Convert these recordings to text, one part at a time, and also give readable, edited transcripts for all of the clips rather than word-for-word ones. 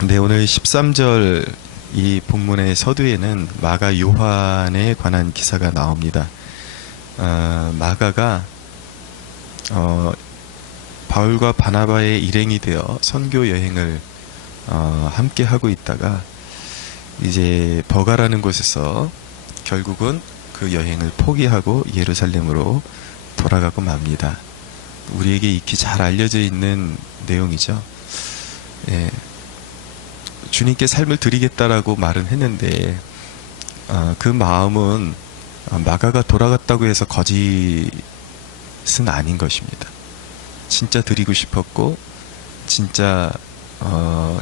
네, 오늘 13절 이 본문의 서두에는 마가 요한에 관한 기사가 나옵니다. 마가가 바울과 바나바의 일행이 되어 선교 여행을 함께 하고 있다가 이제 버가라는 곳에서 결국은 그 여행을 포기하고 예루살렘으로 돌아가고 맙니다. 우리에게 익히 잘 알려져 있는 내용이죠. 예, 주님께 삶을 드리겠다라고 말은 했는데 그 마음은 마가가 돌아갔다고 해서 거짓은 아닌 것입니다. 진짜 드리고 싶었고 진짜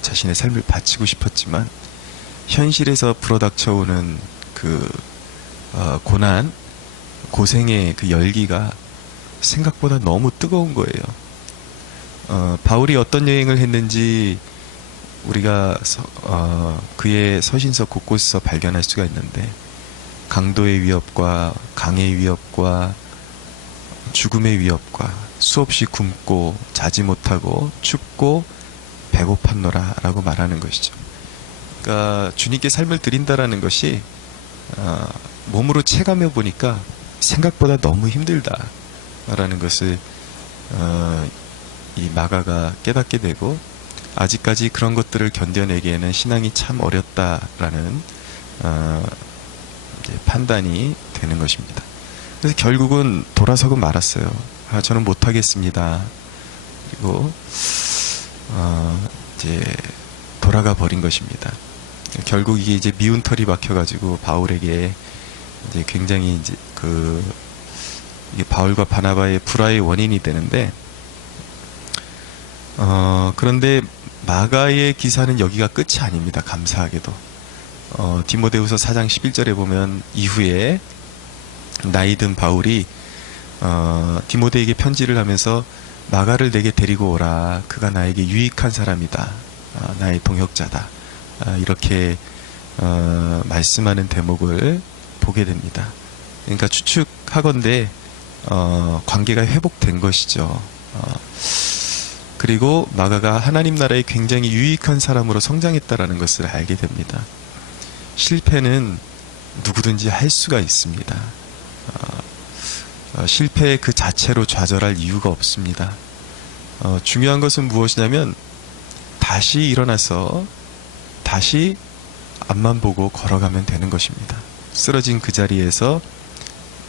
자신의 삶을 바치고 싶었지만 현실에서 불어닥쳐오는 그 고난, 고생의 그 열기가 생각보다 너무 뜨거운 거예요. 바울이 어떤 여행을 했는지 우리가 그의 서신서 곳곳에서 발견할 수가 있는데 강도의 위협과 강의 위협과 죽음의 위협과 수없이 굶고 자지 못하고 춥고 배고팠노라 라고 말하는 것이죠. 그러니까 주님께 삶을 드린다라는 것이 몸으로 체감해 보니까 생각보다 너무 힘들다라는 것을 이 마가가 깨닫게 되고 아직까지 그런 것들을 견뎌내기에는 신앙이 참 어렵다라는 이제 판단이 되는 것입니다. 그래서 결국은 돌아서고 말았어요. 저는 못하겠습니다. 그리고 이제 돌아가 버린 것입니다. 결국 이게 이제 미운 털이 박혀가지고 바울에게 이제 굉장히 이제 이게 바울과 바나바의 불화의 원인이 되는데 그런데 마가의 기사는 여기가 끝이 아닙니다. 감사하게도 디모데후서 4장 11절에 보면 이후에 나이든 바울이 디모데에게 편지를 하면서 마가를 내게 데리고 오라. 그가 나에게 유익한 사람이다. 나의 동역자다. 이렇게 말씀하는 대목을 보게 됩니다. 그러니까 추측하건대 관계가 회복된 것이죠. 그리고 마가가 하나님 나라에 굉장히 유익한 사람으로 성장했다라는 것을 알게 됩니다. 실패는 누구든지 할 수가 있습니다. 실패 그 자체로 좌절할 이유가 없습니다. 중요한 것은 무엇이냐면 다시 일어나서 다시 앞만 보고 걸어가면 되는 것입니다. 쓰러진 그 자리에서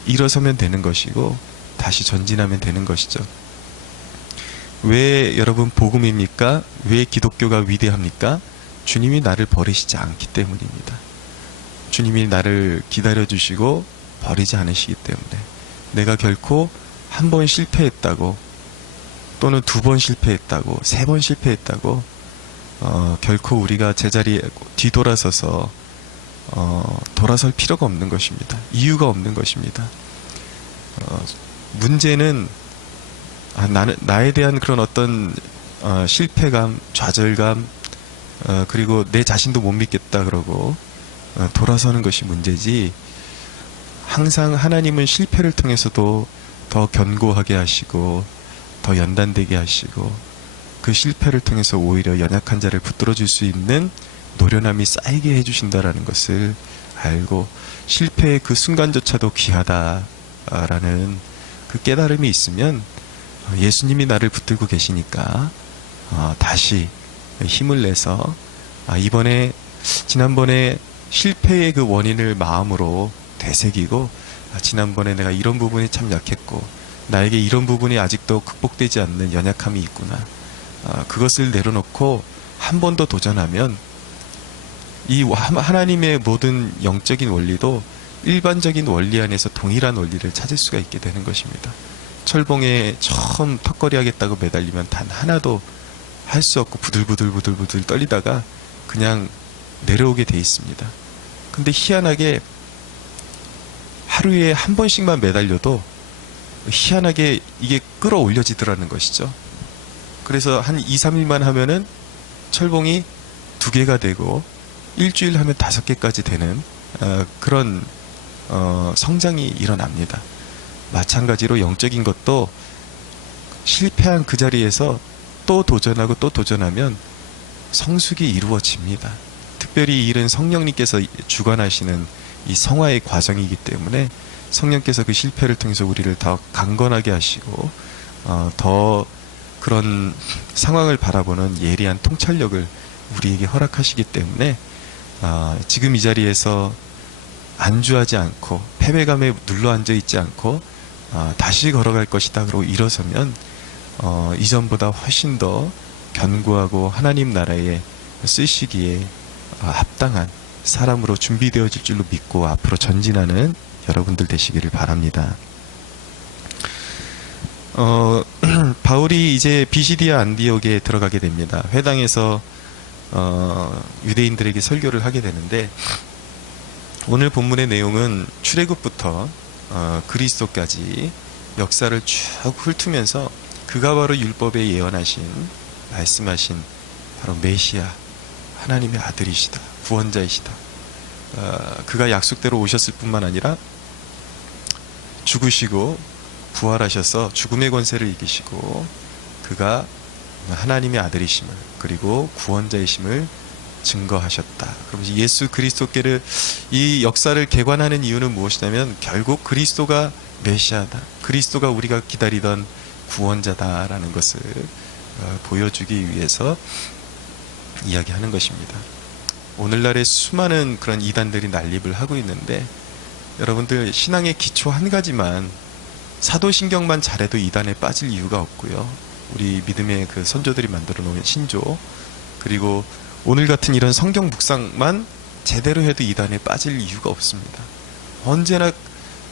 일어서면 되는 것이고 다시 전진하면 되는 것이죠. 왜 여러분 복음입니까? 왜 기독교가 위대합니까? 주님이 나를 버리시지 않기 때문입니다. 주님이 나를 기다려주시고 버리지 않으시기 때문에 내가 결코 한 번 실패했다고 또는 두 번 실패했다고 세 번 실패했다고 결코 우리가 제자리에 뒤돌아서서 돌아설 필요가 없는 것입니다. 이유가 없는 것입니다. 문제는 나에 대한 그런 어떤 실패감, 좌절감, 그리고 내 자신도 못 믿겠다 그러고 돌아서는 것이 문제지, 항상 하나님은 실패를 통해서도 더 견고하게 하시고 더 연단되게 하시고 그 실패를 통해서 오히려 연약한 자를 붙들어 줄 수 있는 노련함이 쌓이게 해주신다라는 것을 알고 실패의 그 순간조차도 귀하다라는 그 깨달음이 있으면 예수님이 나를 붙들고 계시니까 다시 힘을 내서 지난번에 실패의 그 원인을 마음으로 되새기고 지난번에 내가 이런 부분이 참 약했고 나에게 이런 부분이 아직도 극복되지 않는 연약함이 있구나, 그것을 내려놓고 한 번 더 도전하면 이 하나님의 모든 영적인 원리도 일반적인 원리 안에서 동일한 원리를 찾을 수가 있게 되는 것입니다. 철봉에 처음 턱걸이 하겠다고 매달리면 단 하나도 할 수 없고 부들부들 떨리다가 그냥 내려오게 돼 있습니다. 근데 희한하게 하루에 한 번씩만 매달려도 희한하게 이게 끌어올려지더라는 것이죠. 그래서 한 2, 3일만 하면은 철봉이 2개가 되고 일주일 하면 5개까지 되는 그런 성장이 일어납니다. 마찬가지로 영적인 것도 실패한 그 자리에서 또 도전하고 또 도전하면 성숙이 이루어집니다. 특별히 이 일은 성령님께서 주관하시는 이 성화의 과정이기 때문에 성령께서 그 실패를 통해서 우리를 더 강건하게 하시고 더 그런 상황을 바라보는 예리한 통찰력을 우리에게 허락하시기 때문에 지금 이 자리에서 안주하지 않고 패배감에 눌러앉아 있지 않고 다시 걸어갈 것이다 그러고 일어서면 이전보다 훨씬 더 견고하고 하나님 나라에 쓰시기에 합당한 사람으로 준비되어질 줄로 믿고 앞으로 전진하는 여러분들 되시기를 바랍니다. 바울이 이제 비시디아 안디옥에 들어가게 됩니다. 회당에서 유대인들에게 설교를 하게 되는데, 오늘 본문의 내용은 출애굽부터 그리스도까지 역사를 쭉 훑으면서 그가 바로 율법에 예언하신, 말씀하신 바로 메시아, 하나님의 아들이시다, 구원자이시다. 그가 약속대로 오셨을 뿐만 아니라 죽으시고 부활하셔서 죽음의 권세를 이기시고 그가 하나님의 아들이심을, 그리고 구원자이심을 증거하셨다. 그럼 예수 그리스도께를, 이 역사를 개관하는 이유는 무엇이냐면 결국 그리스도가 메시아다, 그리스도가 우리가 기다리던 구원자다라는 것을 보여주기 위해서 이야기하는 것입니다. 오늘날에 수많은 그런 이단들이 난립을 하고 있는데, 여러분들 신앙의 기초 한 가지만, 사도신경만 잘해도 이단에 빠질 이유가 없고요. 우리 믿음의 그 선조들이 만들어 놓은 신조, 그리고 오늘 같은 이런 성경 묵상만 제대로 해도 이단에 빠질 이유가 없습니다. 언제나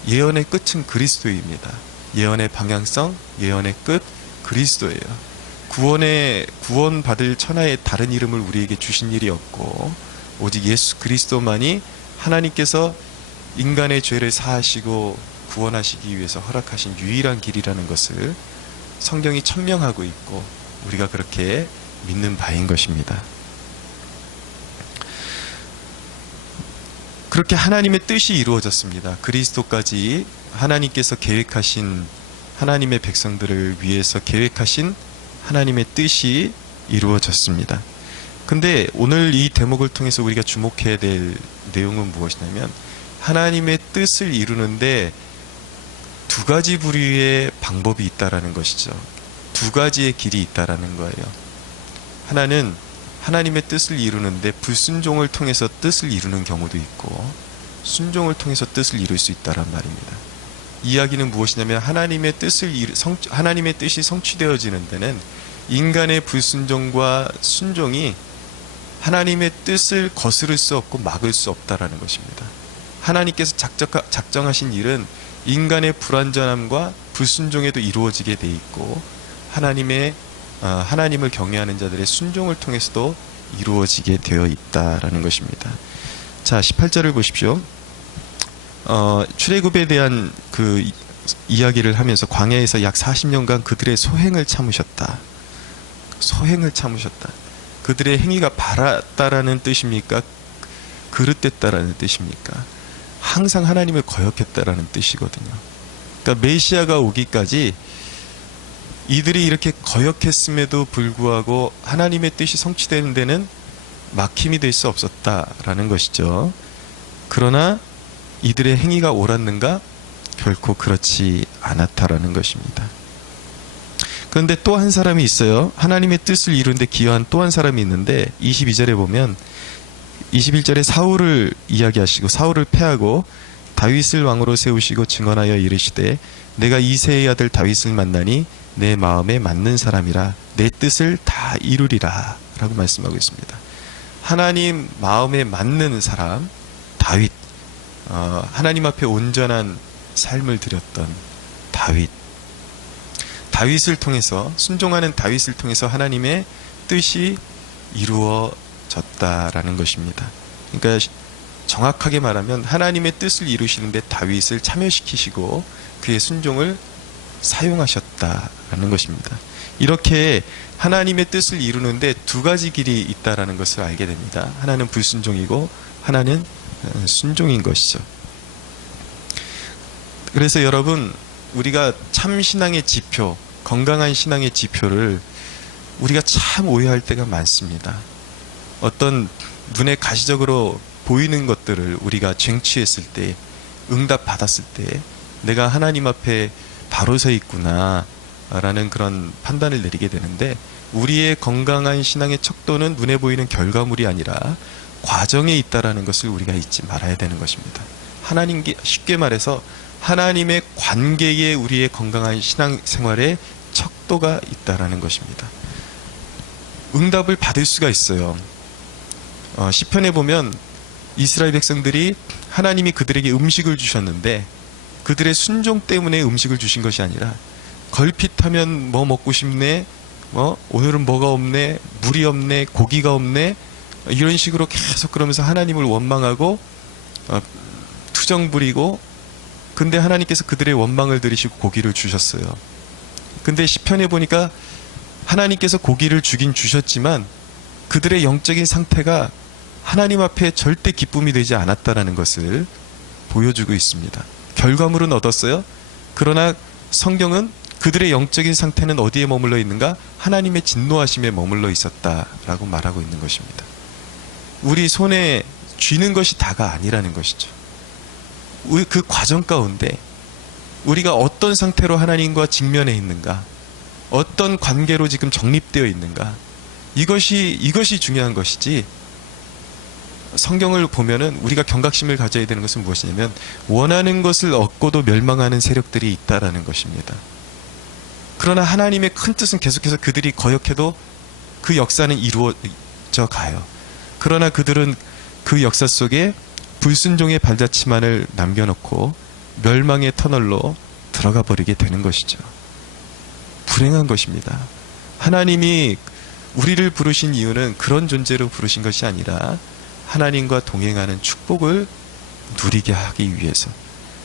예언의 끝은 그리스도입니다. 예언의 방향성, 예언의 끝 그리스도예요. 구원받을 천하의 다른 이름을 우리에게 주신 일이 없고, 오직 예수 그리스도만이 하나님께서 인간의 죄를 사하시고 구원하시기 위해서 허락하신 유일한 길이라는 것을 성경이 천명하고 있고, 우리가 그렇게 믿는 바인 것입니다. 그렇게 하나님의 뜻이 이루어졌습니다. 그리스도까지 하나님께서 계획하신, 하나님의 백성들을 위해서 계획하신 하나님의 뜻이 이루어졌습니다. 근데 오늘 이 대목을 통해서 우리가 주목해야 될 내용은 무엇이냐면, 하나님의 뜻을 이루는데 두 가지 부류의 방법이 있다라는 것이죠. 두 가지의 길이 있다라는 거예요. 하나는 하나님의 뜻을 이루는데 불순종을 통해서 뜻을 이루는 경우도 있고, 순종을 통해서 뜻을 이룰 수 있다란 말입니다. 이야기는 무엇이냐면, 하나님의 뜻이 성취되어지는 데는 인간의 불순종과 순종이 하나님의 뜻을 거스를 수 없고 막을 수 없다라는 것입니다. 하나님께서 작정하신 일은 인간의 불완전함과 불순종에도 이루어지게 돼 있고, 하나님을 경외하는 자들의 순종을 통해서도 이루어지게 되어 있다라는 것입니다. 자, 18절을 보십시오. 출애굽에 대한 그 이야기를 하면서 광야에서 약 40년간 그들의 소행을 참으셨다. 소행을 참으셨다. 그들의 행위가 바랐다라는 뜻입니까? 그릇됐다라는 뜻입니까? 항상 하나님을 거역했다라는 뜻이거든요. 그러니까 메시아가 오기까지 이들이 이렇게 거역했음에도 불구하고 하나님의 뜻이 성취되는 데는 막힘이 될 수 없었다라는 것이죠. 그러나 이들의 행위가 옳았는가? 결코 그렇지 않았다라는 것입니다. 그런데 또 한 사람이 있어요. 하나님의 뜻을 이루는데 기여한 또 한 사람이 있는데, 22절에 보면 21절에 사울을 이야기하시고, 사울을 패하고 다윗을 왕으로 세우시고 증언하여 이르시되, 내가 이새의 아들 다윗을 만나니 내 마음에 맞는 사람이라, 내 뜻을 다 이루리라 라고 말씀하고 있습니다. 하나님 마음에 맞는 사람, 다윗, 하나님 앞에 온전한 삶을 드렸던 다윗을 통해서, 순종하는 다윗을 통해서 하나님의 뜻이 이루어졌다라는 것입니다. 그러니까 정확하게 말하면 하나님의 뜻을 이루시는데 다윗을 참여시키시고 그의 순종을 사용하셨다라는 것입니다. 이렇게 하나님의 뜻을 이루는데 두 가지 길이 있다라는 것을 알게 됩니다. 하나는 불순종이고 하나는 순종인 것이죠. 그래서 여러분, 우리가 참 신앙의 지표, 건강한 신앙의 지표를 우리가 참 오해할 때가 많습니다. 어떤 눈에 가시적으로 보이는 것들을 우리가 쟁취했을 때, 응답 받았을 때 내가 하나님 앞에 바로 서 있구나 라는 그런 판단을 내리게 되는데, 우리의 건강한 신앙의 척도는 눈에 보이는 결과물이 아니라 과정에 있다라는 것을 우리가 잊지 말아야 되는 것입니다. 하나님께, 쉽게 말해서 하나님의 관계에 우리의 건강한 신앙생활의 척도가 있다라는 것입니다. 응답을 받을 수가 있어요. 시편에 보면 이스라엘 백성들이 하나님이 그들에게 음식을 주셨는데 그들의 순종 때문에 음식을 주신 것이 아니라, 걸핏하면 뭐 먹고 싶네, 오늘은 뭐가 없네, 물이 없네, 고기가 없네, 이런 식으로 계속 그러면서 하나님을 원망하고 투정 부리고, 근데 하나님께서 그들의 원망을 들으시고 고기를 주셨어요. 근데 시편에 보니까 하나님께서 고기를 주긴 주셨지만 그들의 영적인 상태가 하나님 앞에 절대 기쁨이 되지 않았다는 것을 보여주고 있습니다. 결과물은 얻었어요. 그러나 성경은 그들의 영적인 상태는 어디에 머물러 있는가? 하나님의 진노하심에 머물러 있었다라고 말하고 있는 것입니다. 우리 손에 쥐는 것이 다가 아니라는 것이죠. 그 과정 가운데 우리가 어떤 상태로 하나님과 직면해 있는가, 어떤 관계로 지금 정립되어 있는가, 이것이 중요한 것이지, 성경을 보면은 우리가 경각심을 가져야 되는 것은 무엇이냐면, 원하는 것을 얻고도 멸망하는 세력들이 있다라는 것입니다. 그러나 하나님의 큰 뜻은 계속해서 그들이 거역해도 그 역사는 이루어져 가요. 그러나 그들은 그 역사 속에 불순종의 발자취만을 남겨놓고 멸망의 터널로 들어가 버리게 되는 것이죠. 불행한 것입니다. 하나님이 우리를 부르신 이유는 그런 존재로 부르신 것이 아니라 하나님과 동행하는 축복을 누리게 하기 위해서,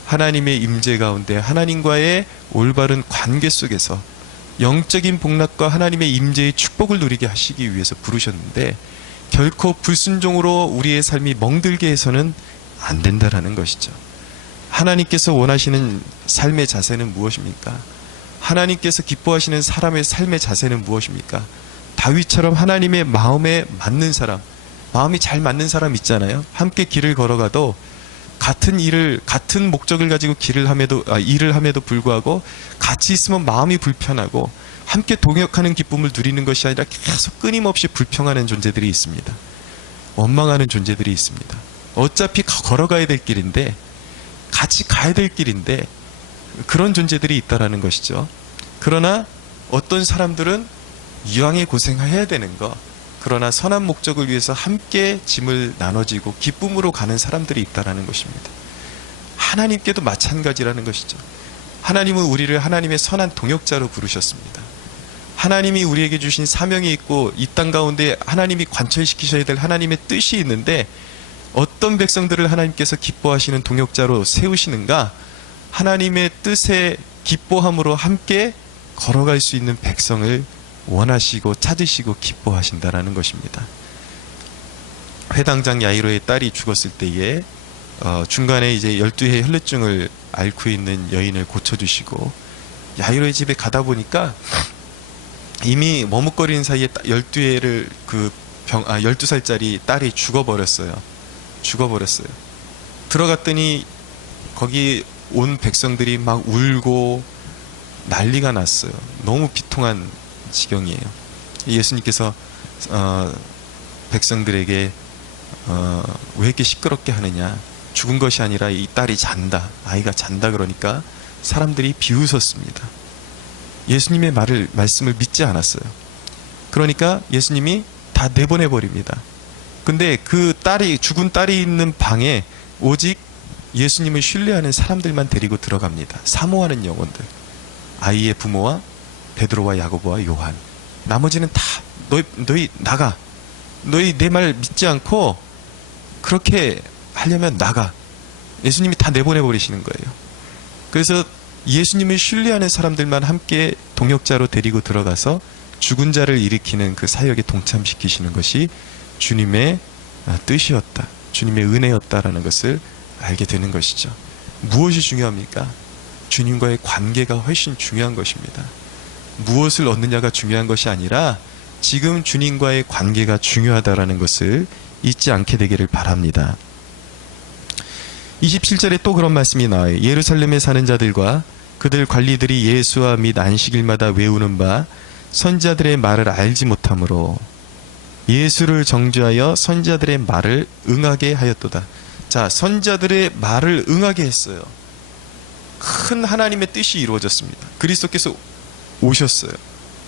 하나님의 임재 가운데 하나님과의 올바른 관계 속에서 영적인 복락과 하나님의 임재의 축복을 누리게 하시기 위해서 부르셨는데, 결코 불순종으로 우리의 삶이 멍들게 해서는 안 된다라는 것이죠. 하나님께서 원하시는 삶의 자세는 무엇입니까? 하나님께서 기뻐하시는 사람의 삶의 자세는 무엇입니까? 다윗처럼 하나님의 마음에 맞는 사람, 마음이 잘 맞는 사람 있잖아요. 함께 길을 걸어가도 같은 목적을 가지고 일을 함에도 불구하고 같이 있으면 마음이 불편하고 함께 동역하는 기쁨을 누리는 것이 아니라 계속 끊임없이 불평하는 존재들이 있습니다. 원망하는 존재들이 있습니다. 어차피 걸어가야 될 길인데, 같이 가야 될 길인데 그런 존재들이 있다라는 것이죠. 그러나 어떤 사람들은 이왕에 고생해야 되는 거, 그러나 선한 목적을 위해서 함께 짐을 나눠지고 기쁨으로 가는 사람들이 있다라는 것입니다. 하나님께도 마찬가지라는 것이죠. 하나님은 우리를 하나님의 선한 동역자로 부르셨습니다. 하나님이 우리에게 주신 사명이 있고 이 땅 가운데 하나님이 관철시키셔야 될 하나님의 뜻이 있는데, 어떤 백성들을 하나님께서 기뻐하시는 동역자로 세우시는가? 하나님의 뜻에 기뻐함으로 함께 걸어갈 수 있는 백성을 원하시고 찾으시고 기뻐하신다라는 것입니다. 회당장 야이로의 딸이 죽었을 때에 중간에 이제 12해 혈루증을 앓고 있는 여인을 고쳐주시고, 야이로의 집에 가다 보니까 이미 머뭇거리는 사이에 12살짜리 딸이 죽어버렸어요. 들어갔더니 거기 온 백성들이 막 울고 난리가 났어요. 너무 비통한 지경이에요. 예수님께서 백성들에게 왜 이렇게 시끄럽게 하느냐, 죽은 것이 아니라 이 딸이 잔다, 아이가 잔다 그러니까 사람들이 비웃었습니다. 예수님의 말씀을 믿지 않았어요. 그러니까 예수님이 다 내보내버립니다. 근데 그 죽은 딸이 있는 방에 오직 예수님을 신뢰하는 사람들만 데리고 들어갑니다. 사모하는 영혼들, 아이의 부모와 베드로와 야고보와 요한. 나머지는 다 너희 나가, 너희 내 말 믿지 않고 그렇게 하려면 나가. 예수님이 다 내보내버리시는 거예요. 그래서 예수님을 신뢰하는 사람들만 함께 동역자로 데리고 들어가서 죽은 자를 일으키는 그 사역에 동참시키시는 것이 주님의 뜻이었다, 주님의 은혜였다라는 것을 알게 되는 것이죠. 무엇이 중요합니까? 주님과의 관계가 훨씬 중요한 것입니다. 무엇을 얻느냐가 중요한 것이 아니라 지금 주님과의 관계가 중요하다라는 것을 잊지 않게 되기를 바랍니다. 27절에 또 그런 말씀이 나와요. 예루살렘에 사는 자들과 그들 관리들이 예수와 및 안식일마다 외우는 바 선지자들의 말을 알지 못하므로 예수를 정죄하여 선지자들의 말을 응하게 하였도다. 자, 선지자들의 말을 응하게 했어요. 큰 하나님의 뜻이 이루어졌습니다. 그리스도께서 오셨어요.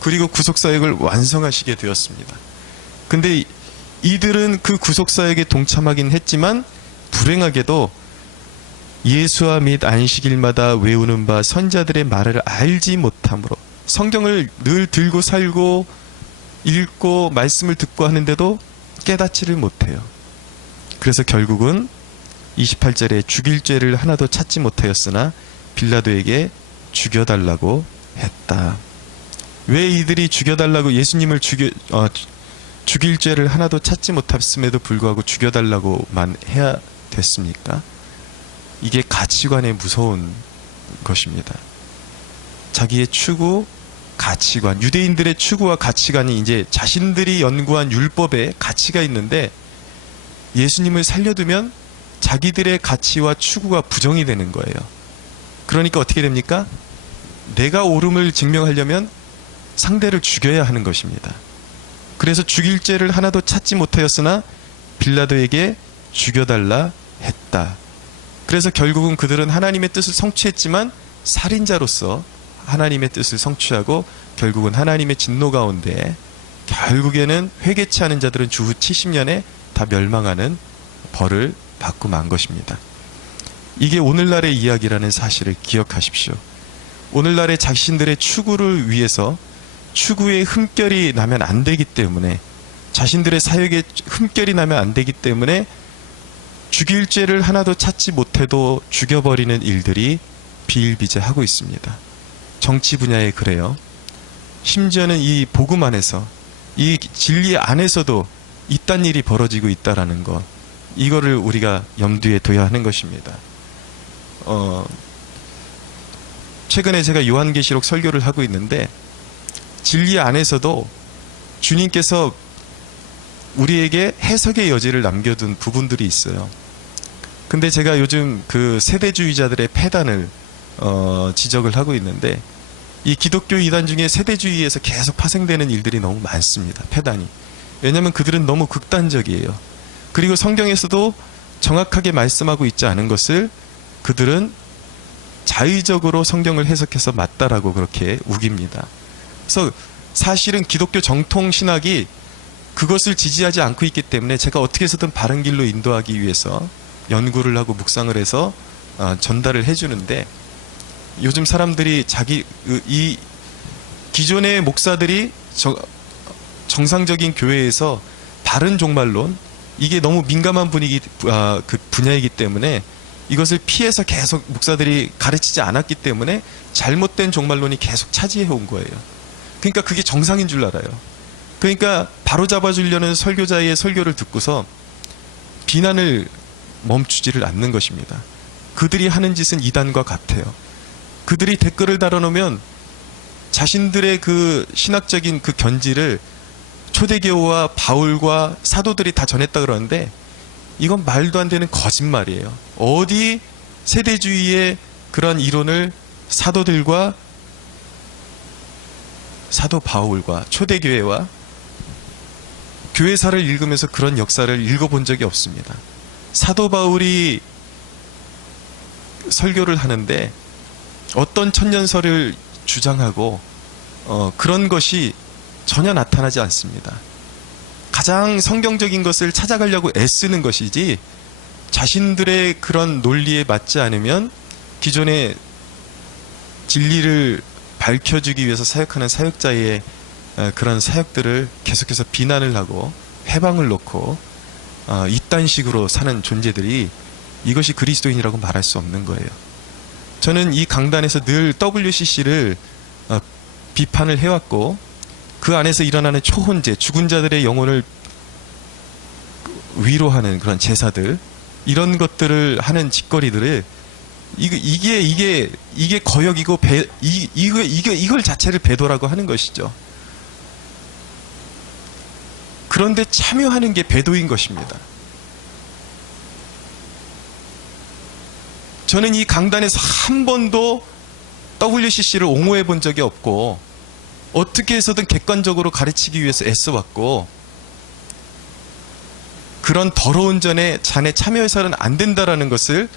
그리고 구속사역을 완성하시게 되었습니다. 근데 이들은 그 구속사역에 동참하긴 했지만 불행하게도 예수와 및 안식일마다 외우는 바 선지자들의 말을 알지 못함으로 성경을 늘 들고 살고 읽고 말씀을 듣고 하는데도 깨닫지를 못해요. 그래서 결국은 28절에 죽일 죄를 하나도 찾지 못하였으나 빌라도에게 죽여달라고 했다. 왜 이들이 죽여달라고 예수님을 죽일 죄를 하나도 찾지 못했음에도 불구하고 죽여달라고만 해야 됐습니까? 이게 가치관의 무서운 것입니다. 자기의 추구, 가치관, 유대인들의 추구와 가치관이 이제 자신들이 연구한 율법에 가치가 있는데 예수님을 살려두면 자기들의 가치와 추구가 부정이 되는 거예요. 그러니까 어떻게 됩니까? 내가 옳음을 증명하려면 상대를 죽여야 하는 것입니다. 그래서 죽일 죄를 하나도 찾지 못하였으나 빌라도에게 죽여달라 했다. 그래서 결국은 그들은 하나님의 뜻을 성취했지만 살인자로서 하나님의 뜻을 성취하고 결국은 하나님의 진노 가운데 결국에는 회개치 않은 자들은 주후 70년에 다 멸망하는 벌을 받고 만 것입니다. 이게 오늘날의 이야기라는 사실을 기억하십시오. 오늘날의 자신들의 추구를 위해서 추구에 흠결이 나면 안 되기 때문에 자신들의 사역에 흠결이 나면 안 되기 때문에 죽일 죄를 하나도 찾지 못해도 죽여버리는 일들이 비일비재하고 있습니다. 정치 분야에 그래요. 심지어는 이 복음 안에서 이 진리 안에서도 이딴 일이 벌어지고 있다라는 것, 이거를 우리가 염두에 둬야 하는 것입니다. 최근에 제가 요한계시록 설교를 하고 있는데 진리 안에서도 주님께서 우리에게 해석의 여지를 남겨둔 부분들이 있어요. 근데 제가 요즘 그 세대주의자들의 폐단을 지적을 하고 있는데 이 기독교 이단 중에 세대주의에서 계속 파생되는 일들이 너무 많습니다. 폐단이. 왜냐하면 그들은 너무 극단적이에요. 그리고 성경에서도 정확하게 말씀하고 있지 않은 것을 그들은 자의적으로 성경을 해석해서 맞다라고 그렇게 우깁니다. 그래서 사실은 기독교 정통 신학이 그것을 지지하지 않고 있기 때문에 제가 어떻게 해서든 바른 길로 인도하기 위해서 연구를 하고 묵상을 해서 전달을 해주는데 요즘 사람들이 이 기존의 목사들이 정상적인 교회에서 바른 종말론, 이게 너무 민감한 그 분야이기 때문에 이것을 피해서 계속 목사들이 가르치지 않았기 때문에 잘못된 종말론이 계속 차지해 온 거예요. 그러니까 그게 정상인 줄 알아요. 그러니까 바로잡아 주려는 설교자의 설교를 듣고서 비난을 멈추지를 않는 것입니다. 그들이 하는 짓은 이단과 같아요. 그들이 댓글을 달아놓으면 자신들의 그 신학적인 그 견지를 초대교회와 바울과 사도들이 다 전했다 그러는데 이건 말도 안 되는 거짓말이에요. 어디 세대주의의 그런 이론을 사도들과 사도 바울과 초대교회와 교회사를 읽으면서 그런 역사를 읽어본 적이 없습니다. 사도 바울이 설교를 하는데 어떤 천년설을 주장하고 그런 것이 전혀 나타나지 않습니다. 가장 성경적인 것을 찾아가려고 애쓰는 것이지 자신들의 그런 논리에 맞지 않으면 기존의 진리를 밝혀주기 위해서 사역하는 사역자의 그런 사역들을 계속해서 비난을 하고 회방을 놓고 이딴 식으로 사는 존재들이 이것이 그리스도인이라고 말할 수 없는 거예요. 저는 이 강단에서 늘 WCC를 비판을 해왔고 그 안에서 일어나는 초혼제, 죽은 자들의 영혼을 위로하는 그런 제사들, 이런 것들을 하는 짓거리들을 이게 거역이고 이걸 자체를 배도라고 하는 것이죠. 그런데 참여하는 게 배도인 것입니다. 저는 이 강단에서 한 번도 WCC를 옹호해 본 적이 없고 어떻게 해서든 객관적으로 가르치기 위해서 애써왔고 그런 더러운 전에 자네 참여해서는 안 된다라는 것을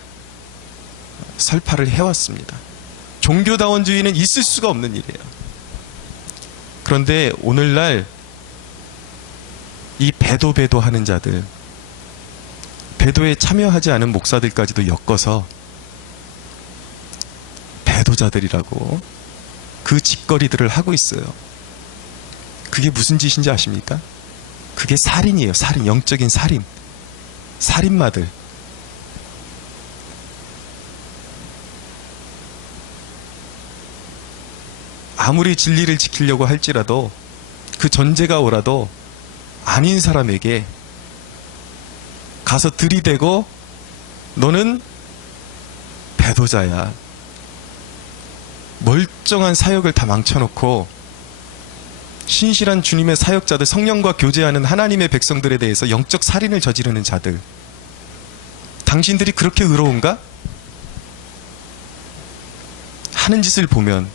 설파를 해왔습니다. 종교다원주의는 있을 수가 없는 일이에요. 그런데 오늘날 이 배도하는 자들, 배도에 참여하지 않은 목사들까지도 엮어서 배도자들이라고 그 짓거리들을 하고 있어요. 그게 무슨 짓인지 아십니까? 그게 살인이에요. 살인, 영적인 살인. 살인마들. 아무리 진리를 지키려고 할지라도 그 전제가 오라도 아닌 사람에게 가서 들이대고 너는 배도자야. 멀쩡한 사역을 다 망쳐놓고 신실한 주님의 사역자들, 성령과 교제하는 하나님의 백성들에 대해서 영적 살인을 저지르는 자들. 당신들이 그렇게 의로운가? 하는 짓을 보면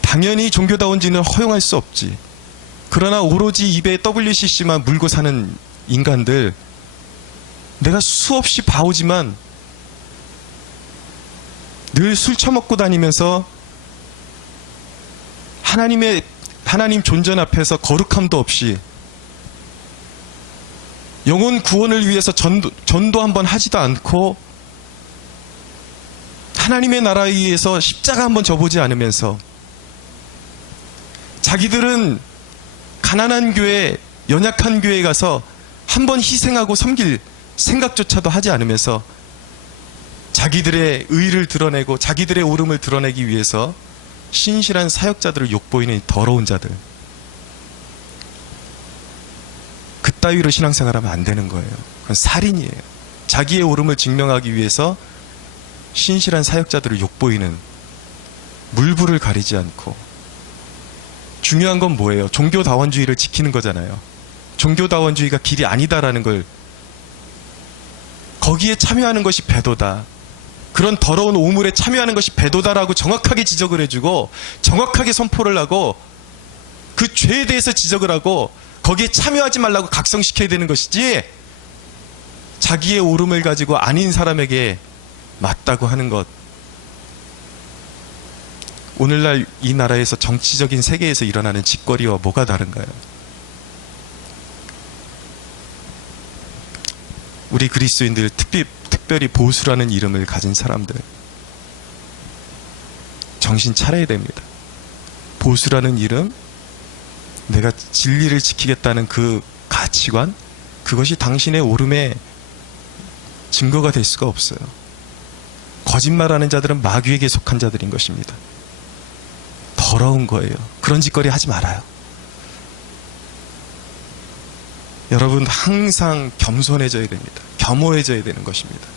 당연히 종교다원주의는 허용할 수 없지. 그러나 오로지 입에 WCC만 물고 사는 인간들, 내가 수없이 봐오지만 늘 술 처먹고 다니면서 하나님 존전 앞에서 거룩함도 없이 영혼 구원을 위해서 전도 한번 하지도 않고 하나님의 나라에 의해서 십자가 한번 져보지 않으면서 자기들은 가난한 교회, 연약한 교회에 가서 한번 희생하고 섬길 생각조차도 하지 않으면서 자기들의 의의를 드러내고 자기들의 옳음을 드러내기 위해서 신실한 사역자들을 욕보이는 더러운 자들. 그따위로 신앙생활하면 안 되는 거예요. 그건 살인이에요. 자기의 옳음을 증명하기 위해서 신실한 사역자들을 욕보이는, 물불을 가리지 않고. 중요한 건 뭐예요? 종교다원주의를 지키는 거잖아요. 종교다원주의가 길이 아니다라는 걸, 거기에 참여하는 것이 배도다. 그런 더러운 오물에 참여하는 것이 배도다라고 정확하게 지적을 해주고 정확하게 선포를 하고 그 죄에 대해서 지적을 하고 거기에 참여하지 말라고 각성시켜야 되는 것이지, 자기의 옳음을 가지고 아닌 사람에게 맞다고 하는 것. 오늘날 이 나라에서 정치적인 세계에서 일어나는 짓거리와 뭐가 다른가요? 우리 그리스도인들, 특별히 보수라는 이름을 가진 사람들, 정신 차려야 됩니다. 보수라는 이름, 내가 진리를 지키겠다는 그 가치관, 그것이 당신의 옳음의 증거가 될 수가 없어요. 거짓말하는 자들은 마귀에게 속한 자들인 것입니다. 더러운 거예요. 그런 짓거리 하지 말아요. 여러분, 항상 겸손해져야 됩니다. 겸허해져야 되는 것입니다.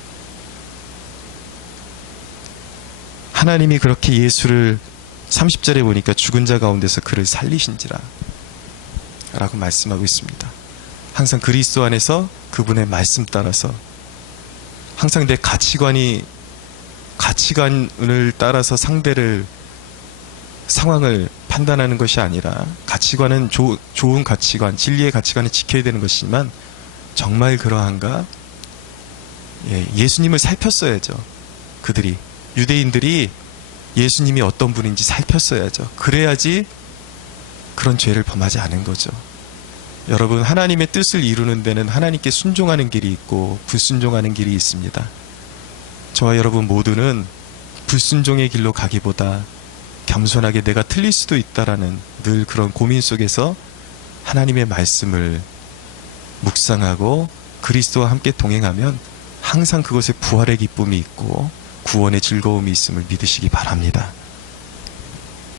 하나님이 그렇게 예수를 30절에 보니까 죽은 자 가운데서 그를 살리신지라 라고 말씀하고 있습니다. 항상 그리스도 안에서 그분의 말씀 따라서, 항상 내 가치관을 따라서 상황을 판단하는 것이 아니라, 가치관은 좋은 가치관, 진리의 가치관을 지켜야 되는 것이지만 정말 그러한가? 예수님을 살폈어야죠. 유대인들이 예수님이 어떤 분인지 살폈어야죠. 그래야지 그런 죄를 범하지 않은 거죠. 여러분, 하나님의 뜻을 이루는 데는 하나님께 순종하는 길이 있고 불순종하는 길이 있습니다. 저와 여러분 모두는 불순종의 길로 가기보다 겸손하게 내가 틀릴 수도 있다라는 늘 그런 고민 속에서 하나님의 말씀을 묵상하고 그리스도와 함께 동행하면 항상 그것에 부활의 기쁨이 있고 구원의 즐거움이 있음을 믿으시기 바랍니다.